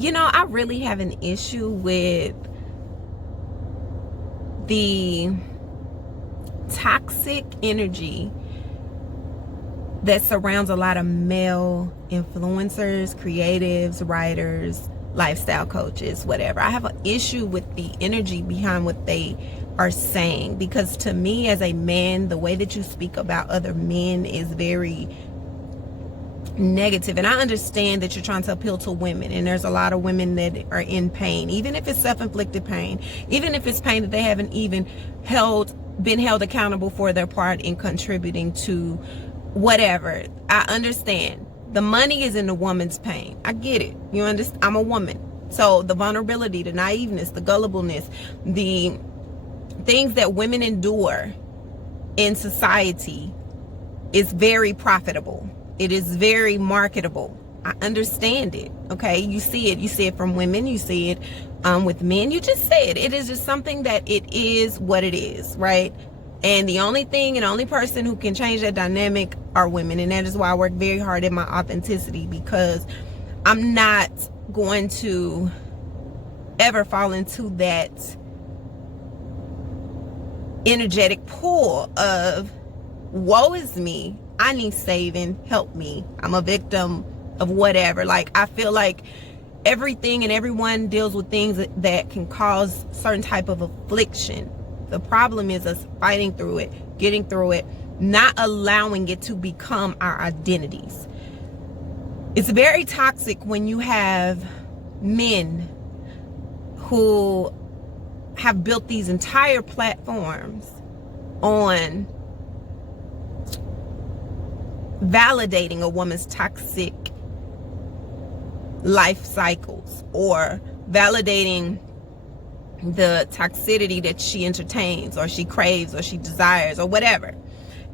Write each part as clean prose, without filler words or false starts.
I really have an issue with the toxic energy that surrounds a lot of male influencers, creatives, writers, lifestyle coaches, whatever. I have an issue with the energy behind what they are saying, because to me as a man, the way that you speak about other men is very negative. And I understand that you're trying to appeal to women, and there's a lot of women that are in pain, even if it's self-inflicted pain, even if it's pain that they haven't even been held accountable for their part in contributing to whatever. I understand the money is in the woman's pain. I get it. You understand? I'm a woman, so the vulnerability, the naiveness, the gullibleness, the things that women endure in society is very profitable. It is very marketable. I understand it. Okay, you see it from women, you see it with men. You just said it is just something that it is what it is, right? And the only thing and only person who can change that dynamic are women. And that is why I work very hard at my authenticity, because I'm not going to ever fall into that energetic pull of woe is me, I need saving, help me, I'm a victim of whatever. Like, I feel like everything and everyone deals with things that can cause certain type of affliction. The problem is us fighting through it, getting through it, not allowing it to become our identities. It's very toxic when you have men who have built these entire platforms on validating a woman's toxic life cycles, or validating the toxicity that she entertains or she craves or she desires or whatever.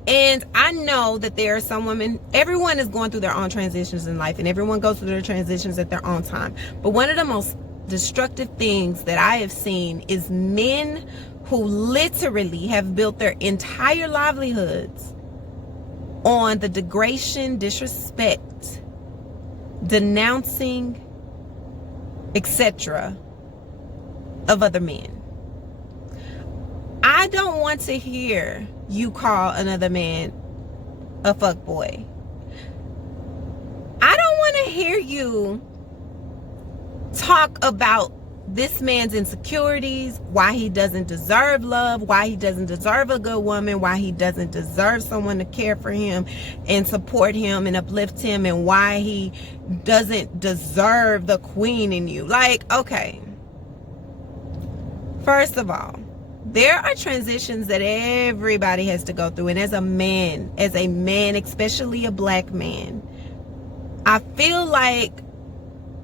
And I know that there are some women, everyone is going through their own transitions in life, and everyone goes through their transitions at their own time. But one of the most destructive things that I have seen is men who literally have built their entire livelihoods on the degradation, disrespect, denouncing, etc. of other men. I don't want to hear you call another man a fuckboy. I don't want to hear you talk about this man's insecurities, why he doesn't deserve love, why he doesn't deserve a good woman, why he doesn't deserve someone to care for him and support him and uplift him, and why he doesn't deserve the queen in you. Like, okay, first of all, there are transitions that everybody has to go through. And as a man, especially a black man, I feel like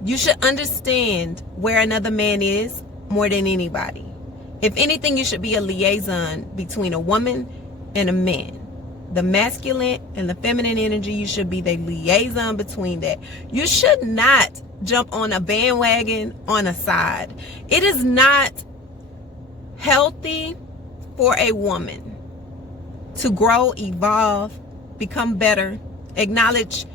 you should understand where another man is more than anybody. If anything, you should be a liaison between a woman and a man. The masculine and the feminine energy, you should be the liaison between that. You should not jump on a bandwagon on a side. It is not healthy for a woman to grow, evolve, become better, acknowledge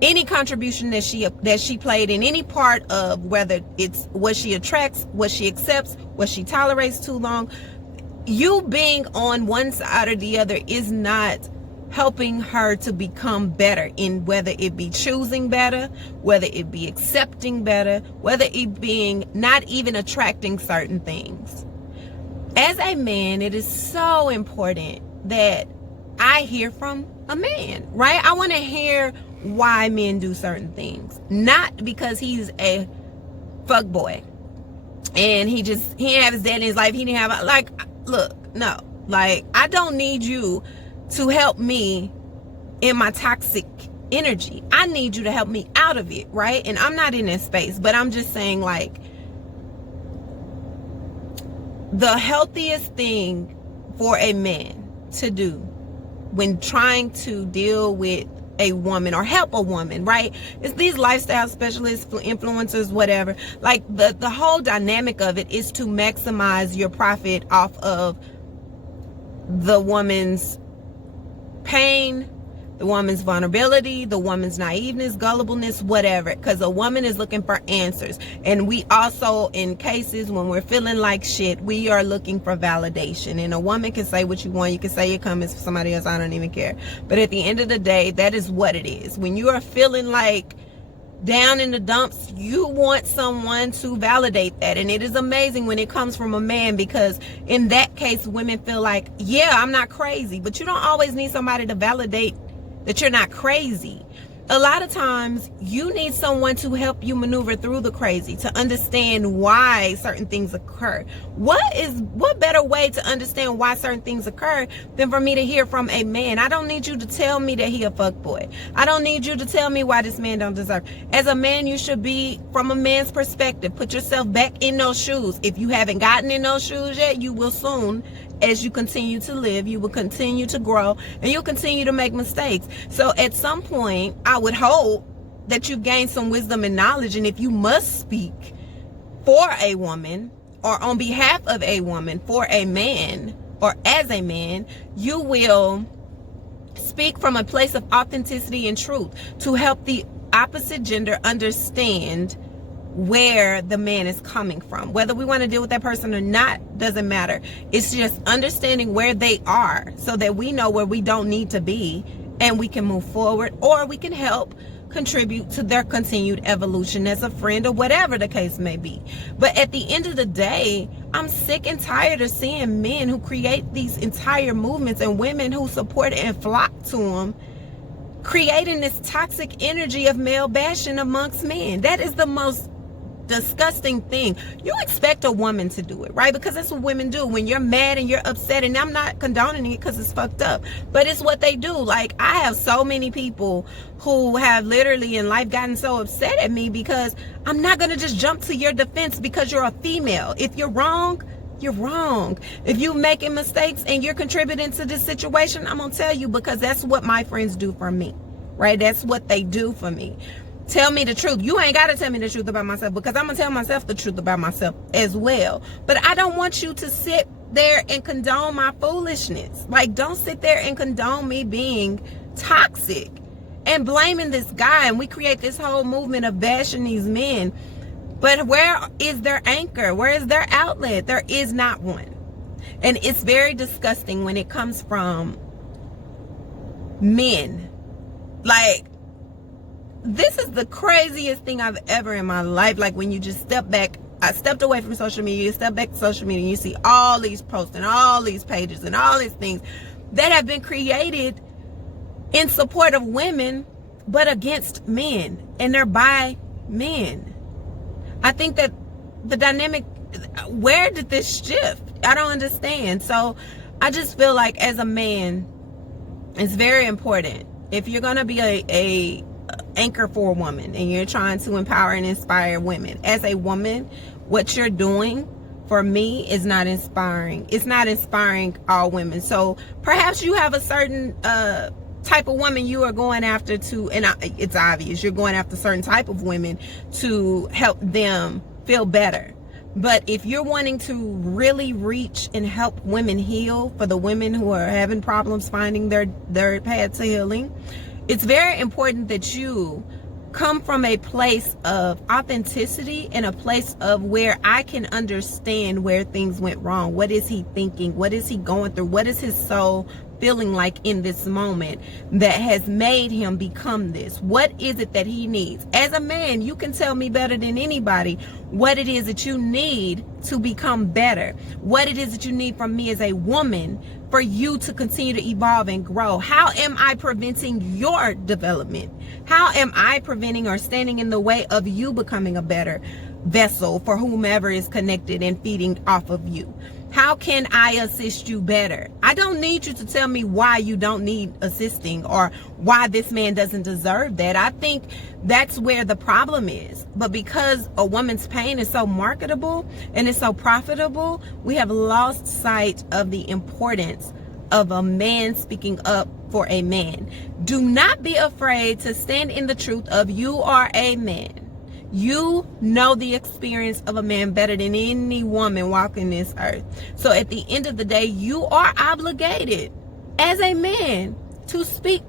any contribution that she played in any part of, whether it's what she attracts, what she accepts, what she tolerates too long. You being on one side or the other is not helping her to become better, in whether it be choosing better, whether it be accepting better, whether it being not even attracting certain things. As a man, it is so important that I hear from a man, right? I want to hear why men do certain things, not because he's a fuck boy and he didn't have his dad in his life, he didn't have, like, look, no, like, I don't need you to help me in my toxic energy. I need you to help me out of it, right? And I'm not in that space, but I'm just saying, like, the healthiest thing for a man to do when trying to deal with a woman or help a woman, right? It's these lifestyle specialists, influencers, whatever. Like, the whole dynamic of it is to maximize your profit off of the woman's pain, the woman's vulnerability, the woman's naiveness, gullibleness, whatever. Because a woman is looking for answers. And we also, in cases when we're feeling like shit, we are looking for validation. And a woman can say what you want. You can say your comments for somebody else. I don't even care. But at the end of the day, that is what it is. When you are feeling like down in the dumps, you want someone to validate that. And it is amazing when it comes from a man, because in that case, women feel like, yeah, I'm not crazy. But you don't always need somebody to validate that you're not crazy. A lot of times you need someone to help you maneuver through the crazy, to understand why certain things occur. What better way to understand why certain things occur than for me to hear from a man? I don't need you to tell me that he a fuckboy. I don't need you to tell me why this man don't deserve. As a man, you should be from a man's perspective. Put yourself back in those shoes. If you haven't gotten in those shoes yet, you will soon. As you continue to live, you will continue to grow, and you'll continue to make mistakes. So at some point, I would hope that you've gained some wisdom and knowledge. And if you must speak for a woman, or on behalf of a woman, for a man, or as a man, you will speak from a place of authenticity and truth to help the opposite gender understand where the man is coming from. Whether we want to deal with that person or not doesn't matter. It's just understanding where they are so that we know where we don't need to be, and we can move forward, or we can help contribute to their continued evolution as a friend, or whatever the case may be. But at the end of the day, I'm sick and tired of seeing men who create these entire movements and women who support it and flock to them, creating this toxic energy of male bashing amongst men. That is the most disgusting thing. You expect a woman to do it, right? Because that's what women do. When you're mad and you're upset, and I'm not condoning it because it's fucked up, but it's what they do. Like, I have so many people who have literally in life gotten so upset at me because I'm not going to just jump to your defense because you're a female. If you're wrong, you're wrong. If you're making mistakes and you're contributing to this situation, I'm going to tell you, because that's what my friends do for me, right? That's what they do for me. Tell me the truth. You ain't got to tell me the truth about myself, because I'm going to tell myself the truth about myself as well. But I don't want you to sit there and condone my foolishness. Like, don't sit there and condone me being toxic and blaming this guy. And we create this whole movement of bashing these men. But where is their anchor? Where is their outlet? There is not one. And it's very disgusting when it comes from men. Like, this is the craziest thing I've ever in my life. Like, when you just step back, I stepped away from social media, you step back to social media, and you see all these posts and all these pages and all these things that have been created in support of women, but against men, and they're by men. I think that the dynamic, where did this shift? I don't understand. So I just feel like, as a man, it's very important, if you're going to be a anchor for a woman and you're trying to empower and inspire women, as a woman, what you're doing for me is not inspiring. It's not inspiring all women. So perhaps you have a certain type of woman you are going after to, and it's obvious you're going after certain type of women to help them feel better. But if you're wanting to really reach and help women heal, for the women who are having problems finding their path to healing, it's very important that you come from a place of authenticity and a place of where I can understand where things went wrong. What is he thinking? What is he going through? What is his soul feeling like in this moment that has made him become this? What is it that he needs? As a man, you can tell me better than anybody what it is that you need to become better, what it is that you need from me as a woman for you to continue to evolve and grow. How am I preventing your development? How am I preventing or standing in the way of you becoming a better vessel for whomever is connected and feeding off of you? How can I assist you better? I don't need you to tell me why you don't need assisting or why this man doesn't deserve that. I think that's where the problem is. But because a woman's pain is so marketable and is so profitable, we have lost sight of the importance of a man speaking up for a man. Do not be afraid to stand in the truth of you are a man. You know the experience of a man better than any woman walking this earth. So at the end of the day, you are obligated as a man to speak